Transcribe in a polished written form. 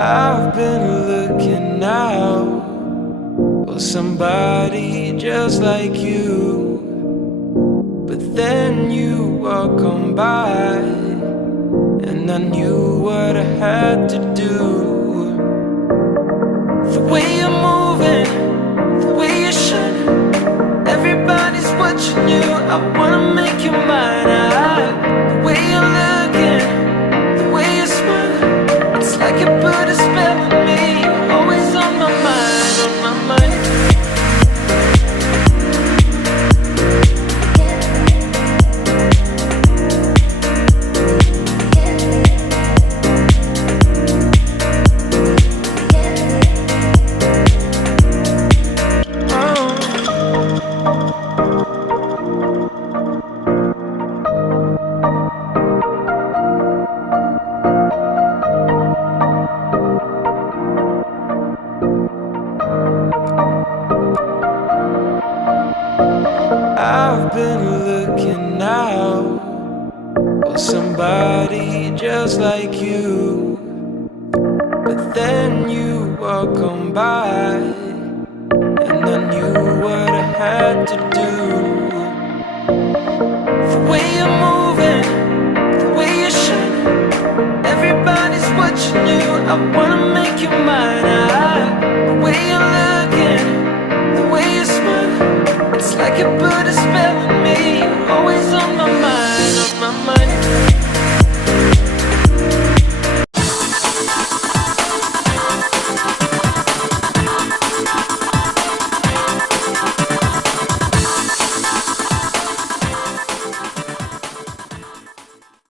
I've been looking out for somebody just like you, but then you walk on by, and I knew what I had to do. The way you're moving, the way you're shining, everybody's watching you. I wanna make you mine. The way you're looking, the way you're smiling, it's like you put a spell on me. You're always on my mind, on my mind. I've been looking out for somebody just like you, but then you walk on by, and I knew what I had to do. The way you're moving, the way you're shining, everybody's watching you. I wanna make you mine.